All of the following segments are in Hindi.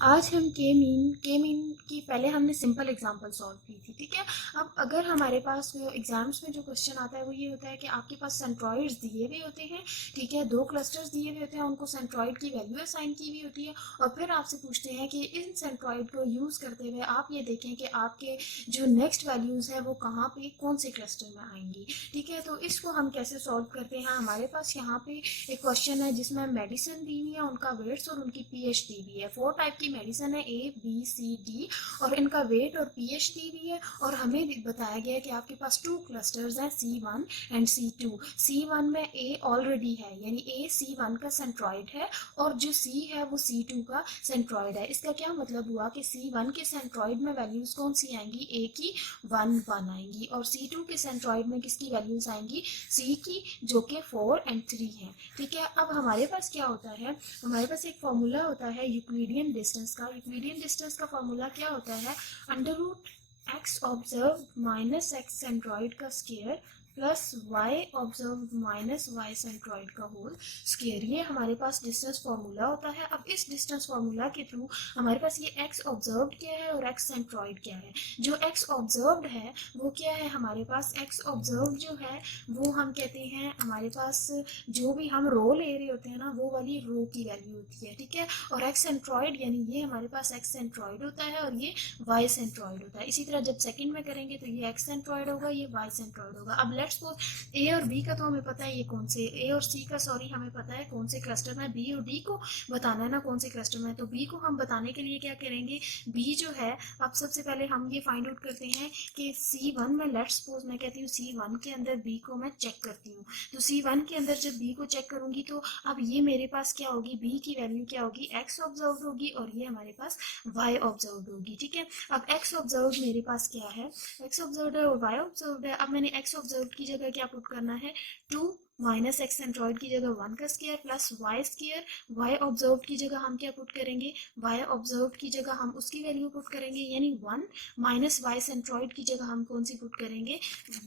आज हम के मीन की पहले हमने सिंपल एग्जांपल सॉल्व की थी, ठीक है। अब अगर हमारे पास एग्जाम्स में जो क्वेश्चन आता है वो ये होता है कि आपके पास सेंट्रॉइड्स दिए हुए होते हैं, ठीक है, दो क्लस्टर्स दिए हुए होते हैं, उनको सेंट्रॉइड की वैल्यू असाइन की हुई होती है और फिर आपसे पूछते हैं कि इन सेंट्रॉइड को यूज़ करते हुए आप ये देखें कि आपके जो नेक्स्ट वैल्यूज़ है वो कहाँ पे कौन से क्लस्टर में आएंगी, ठीक है। तो इसको हम कैसे सॉल्व करते हैं, हमारे पास यहाँ पे एक क्वेश्चन है जिसमें मेडिसिन दी हुई है, उनका वेट्स और उनकी पीएच दी हुई है। 4 टाइप की मेडिसिन है, ए बी सी डी, और इनका वेट और पीएच दी हुई है और हमें बताया गया है कि आपके पास 2 क्लस्टर्स हैं, C1 एंड C2। C1 में ए ऑलरेडी है, यानी ए C1 का सेंट्रॉइड है और जो C है वो C2 का सेंट्रॉइड है। इसका क्या मतलब हुआ कि C1 के सेंट्रॉइड में वैल्यूज कौन सी आएंगी, ए की 1 1 आएंगी, और C2 के सेंट्रॉइड में किसकी वैल्यूज आएंगी, C की, जो कि 4 एंड 3 है, ठीक है। अब हमारे पास क्या होता है, हमारे पास एक फॉर्मूला होता है यूक्लिडियन डिस्टेंस का। यूक्लिडियन डिस्टेंस का फॉर्मूला क्या होता है, under root X observe minus X centroid का square plus Y observe minus Y centroid का होल स्क्वायर। ये हमारे पास डिस्टेंस फॉर्मूला होता है। अब इस डिस्टेंस फॉर्मूला के थ्रू हमारे पास ये एक्स ऑब्जर्व्ड क्या है और एक्स सेंट्रॉइड क्या है। जो एक्स ऑब्जर्व्ड है वो क्या है, हमारे पास एक्स ऑब्जर्व्ड जो है वो हम कहते हैं, हमारे पास जो भी हम रो ले रहे होते हैं ना वो वाली रो की वैल्यू होती है, ठीक है। और एक्स सेंट्रॉइड यानी ये हमारे पास एक्स सेंट्रॉइड होता है और ये वाई सेंट्रॉइड होता है। इसी तरह जब सेकंड में करेंगे तो ये एक्स सेंट्रॉइड होगा, ये वाई सेंट्रॉइड होगा। अब लेट्स सपोज ए और बी का तो हमें पता है, ये कौन से ए और सी का सॉरी हमें पता है कौन से क्लस्टर में, बी और डी को बताना है ना कौन से क्लस्टर में। तो बी को हम बताने के लिए क्या करेंगे, बी जो है, अब सबसे पहले हम ये फाइंड आउट करते हैं कि C1 में, लेट्स सपोज मैं कहती हूँ C1 के अंदर बी को मैं चेक करती हूँ। तो C1 के अंदर जब बी को चेक करूंगी तो अब ये मेरे पास क्या होगी, बी की वैल्यू क्या होगी, एक्स ऑब्जर्व होगी और ये हमारे पास वाई ऑब्जर्व होगी, ठीक है। अब एक्स ऑब्जर्व मेरे पास क्या है, एक्स ऑब्जर्व है और वाई ऑब्जर्व है। अब मैंने एक्स ऑब्जर्व की जगह क्या पुट करना है, 2 माइनस एक्स सेंट्रॉइड की जगह 1 का square plus y square, y observe की जगह हम क्या पुट करेंगे, वाई ऑब्जर्व की जगह हम उसकी वैल्यू पुट करेंगे यानी 1, माइनस वाई सेंट्रॉइड की जगह हम कौन सी पुट करेंगे,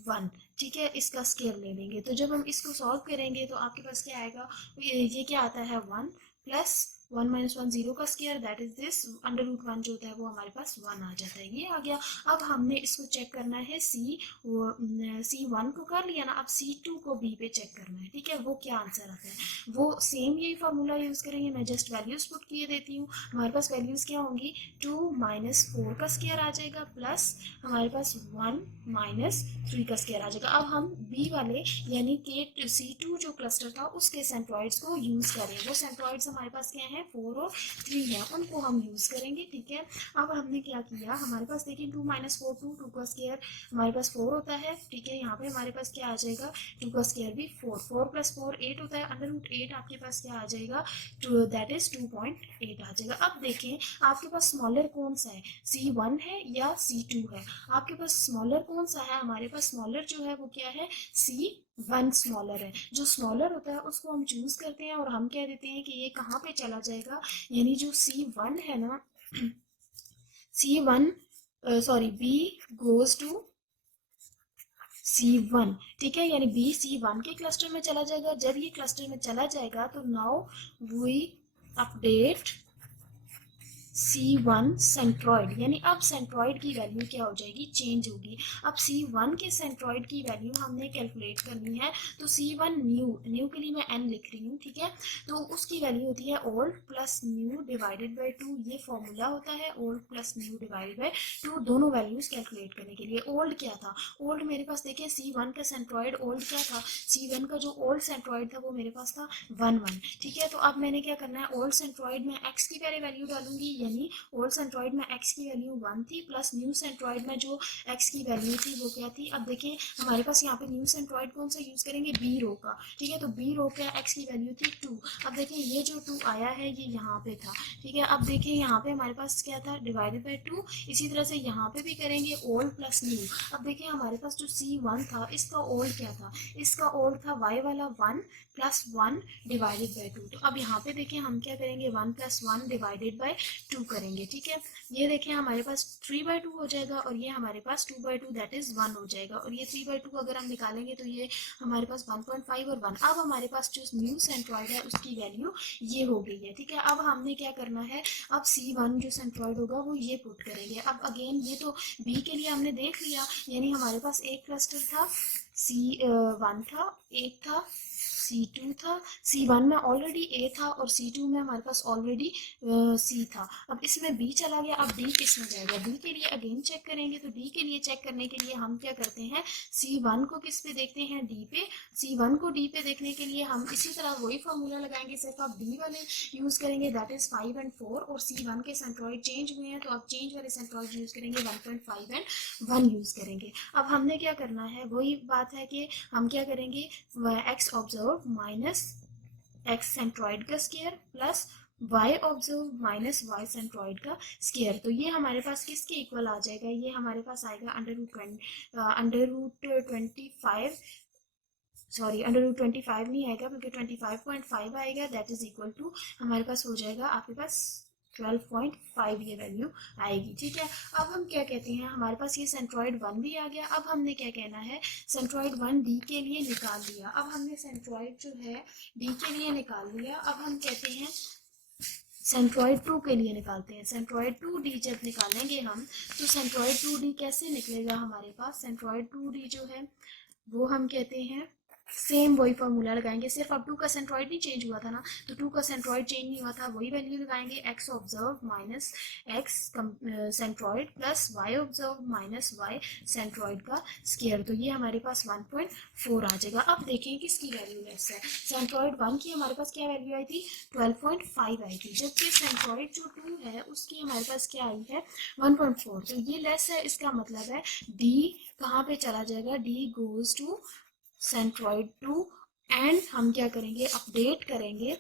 1, ठीक है। इसका स्केयर ले लेंगे तो जब हम इसको सॉल्व करेंगे तो आपके पास क्या आएगा, ये क्या आता है 1 प्लस 1 माइनस 1 0 का square, that is this, under root 1 जो होता है वो हमारे पास 1 आ जाता है, ये आ गया। अब हमने इसको चेक करना है, C1 को कर लिया ना, अब C2 को B पे चेक करना है, ठीक है। वो क्या आंसर आता है, वो सेम यही फॉर्मूला यूज करेंगे, मैं जस्ट वैल्यूज पुट किए देती हूँ। हमारे पास वैल्यूज क्या होंगी, 2 माइनस 4 का स्केयर आ जाएगा प्लस हमारे पास 1 माइनस 3 का स्केयर आ जाएगा। अब हम बी वाले यानी कि C2 जो क्लस्टर था उसके सेंट्रॉइड्स को यूज करें, वो सेंट्रॉइड्स हमारे पास क्या है, 4 और 3 है, उनको हम यूज करेंगे, ठीक है। अब हमने क्या किया, हमारे पास देखिए 2 माइनस 4 2 का स्केयर हमारे पास 4 होता है, ठीक है। यहाँ पे हमारे पास क्या आ जाएगा, 2 का स्केयर भी 4, 4 प्लस 4 8 होता है, अंडर रूट 8 आपके पास क्या आ जाएगा, दैट इज 2.8 आ जाएगा। अब देखें आपके पास स्मॉलर कौन सा है, C1 है या C2 है, आपके पास स्मॉलर कौन सा है, हमारे पास स्मॉलर जो है वो क्या है, C1 स्मॉलर है। जो स्मॉलर होता है उसको हम चूज करते हैं और हम कह देते हैं कि ये कहाँ पे चला जाएगा, यानी जो C1 है ना, C1 sorry B goes to C1, ठीक है, यानी B C1 के क्लस्टर में चला जाएगा। जब ये क्लस्टर में चला जाएगा तो now we update C1 centroid, यानी अब सेंट्रॉइड की वैल्यू क्या हो जाएगी, चेंज होगी। अब C1 के सेंट्रॉइड की वैल्यू हमने कैलकुलेट करनी है, तो C1 न्यू, न्यू के लिए मैं n लिख रही हूँ, ठीक है। तो उसकी वैल्यू होती है old plus new divided by 2, ये फॉर्मूला होता है old plus new divided by 2, दोनों वैल्यूज कैलकुलेट करने के लिए। ओल्ड क्या था, ओल्ड मेरे पास देखिए C1 का सेंट्रॉइड ओल्ड क्या था, C1 का जो ओल्ड सेंट्रॉइड था वो मेरे पास था 1 1, ठीक है। तो अब मैंने क्या करना है, ओल्ड सेंट्रॉइड में x की पहले वैल्यू डालूंगी, यानी ओल्ड सेंट्रॉइड में x की वैल्यू 1 थी प्लस न्यू सेंट्रॉइड में जो x की वैल्यू थी वो क्या थी। अब देखिए हमारे पास यहाँ पे न्यू सेंट्रॉइड कौन सा यूज करेंगे, बी रो का, ठीक है। तो बी रो का x की वैल्यू थी 2। अब देखिए ये जो 2 आया है ये यहाँ पे था, ठीक है। अब देखिए यहाँ पे हमारे पास क्या था, डिवाइडेड बाई 2, इसी तरह से यहाँ पे भी करेंगे ओल्ड प्लस न्यू। अब देखिए हमारे पास जो C1 था इसका ओल्ड क्या था, इसका ओल्ड था y वाला 1 प्लस 1 डिवाइडेड बाई 2। तो अब यहाँ पे देखिए हम क्या करेंगे, 1 प्लस 1 डिवाइडेड बाई 2 करेंगे, ठीक है। ये देखें हमारे पास 3/2 हो जाएगा और ये हमारे पास 2/2 दैट इज 1 हो जाएगा, और ये 3/2 अगर हम निकालेंगे तो ये हमारे पास 1.5 और 1। अब हमारे पास जो न्यू सेंट्रॉइड है उसकी वैल्यू ये हो गई है, ठीक है। अब हमने क्या करना है, अब C1 जो सेंट्रॉइड होगा वो ये पुट करेंगे। अब अगेन ये तो बी के लिए हमने देख लिया, यानी हमारे पास एक क्लस्टर था C1 था, एक था C2 था। C1 में ऑलरेडी A था और C2 में हमारे पास ऑलरेडी C था। अब इसमें B चला गया, अब D किस में जाएगा, D के लिए अगेन चेक करेंगे। तो D के लिए चेक करने के लिए हम क्या करते हैं, C1 को किस पे देखते हैं, D पे। C1 को D पे देखने के लिए हम इसी तरह वही फॉर्मूला लगाएंगे, सिर्फ आप D वाले यूज करेंगे, दैट इज 5 और 4। और C1 के सेंट्रॉइड चेंज हुए हैं तो आप चेंज वाले सेंट्रॉइड यूज करेंगे, 1.5 और 1 यूज करेंगे। अब हमने क्या करना है, वही बात है कि हम क्या करेंगे, x observe minus x centroid का square plus y observe minus y centroid का स्क्वायर। तो ये हमारे पास किसके इक्वल आ जाएगा, ये हमारे पास आएगा under root 25, sorry under root 25 नहीं आएगा बल्कि 25.5 आएगा, दैट इज इक्वल टू हमारे पास हो जाएगा आपके पास 12.5 ये वैल्यू आएगी, ठीक है। अब हम क्या कहते हैं, हमारे पास ये सेंट्रॉइड 1 भी आ गया। अब हमने क्या कहना है, सेंट्रॉइड 1 डी के लिए निकाल लिया। अब हमने सेंट्रॉइड जो है डी के लिए निकाल लिया। अब हम कहते हैं सेंट्रॉइड 2 के लिए निकालते हैं। सेंट्रॉइड 2D जब निकालेंगे हम, तो सेंट्रॉइड 2D कैसे निकलेगा हमारे पास, सेंट्रॉइड 2D जो है वो हम कहते हैं सेम वही फॉर्मूला लगाएंगे, सिर्फ अब 2 का सेंट्रॉइड नहीं चेंज हुआ था ना, तो 2 का सेंट्रॉइड चेंज नहीं हुआ था, वही वैल्यू लगाएंगे, x observe minus x centroid plus y observe minus y centroid का स्क्वायर। तो ये हमारे पास 1.4 आ जाएगा। अब देखें किसकी वैल्यू लेस है, सेंट्रॉइड 1 की हमारे पास क्या वैल्यू आई थी, 12.5 आई थी, जबकि सेंट्रॉइड जो 2 है उसकी हमारे पास क्या आई है, 1.4। तो ये लेस है, इसका मतलब है d कहाँ पे चला जाएगा, d goes to centroid 2। And हम क्या करेंगे, अपडेट करेंगे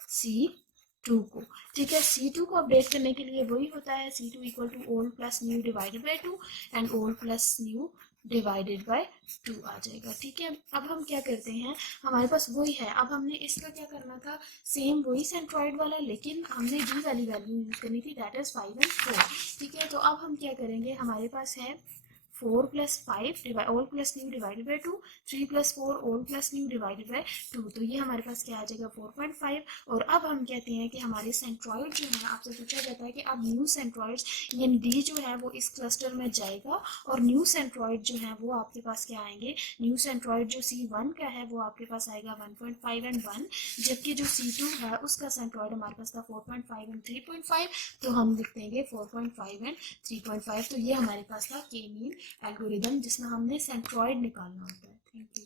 C2 को, ठीक है। C2 को अपडेट करने के लिए वही होता है, C2 equal to old plus new divided by 2 and old plus new divided by 2 आ जाएगा, ठीक है। अब हम क्या करते हैं, हमारे पास वही है। अब हमने इसका क्या करना था, सेम वही सेंट्रॉइड वाला, लेकिन हमने डी वाली वैल्यू यूज करनी थी, दैट इज 5 और 4, ठीक है। तो अब हम क्या करेंगे, हमारे पास है 4 plus 5 old plus new divided by 2, 3 plus 4 old plus new divided by 2। तो ये हमारे पास क्या आ जाएगा 4.5। और अब हम कहते हैं कि हमारे सेंट्रॉइड जो है, आपसे पूछा जाता है कि अब न्यू सेंट्रॉइड्स यानी डी जो है वो इस क्लस्टर में जाएगा, और न्यू सेंट्रॉइड जो है वो आपके पास क्या आएंगे, न्यू सेंट्रॉइड जो C1 का है वो आपके पास आएगा 1.5 एंड 1, जबकि जो C2 है उसका सेंट्रॉइड हमारे पास था 4.5 एंड 3.5। तो हम लिख देंगे 4.5 एंड 3.5। तो ये हमारे पास था के मीन एल्गोरिदम जिसमें हमने सेंट्रॉइड निकालना होता है। Thank you.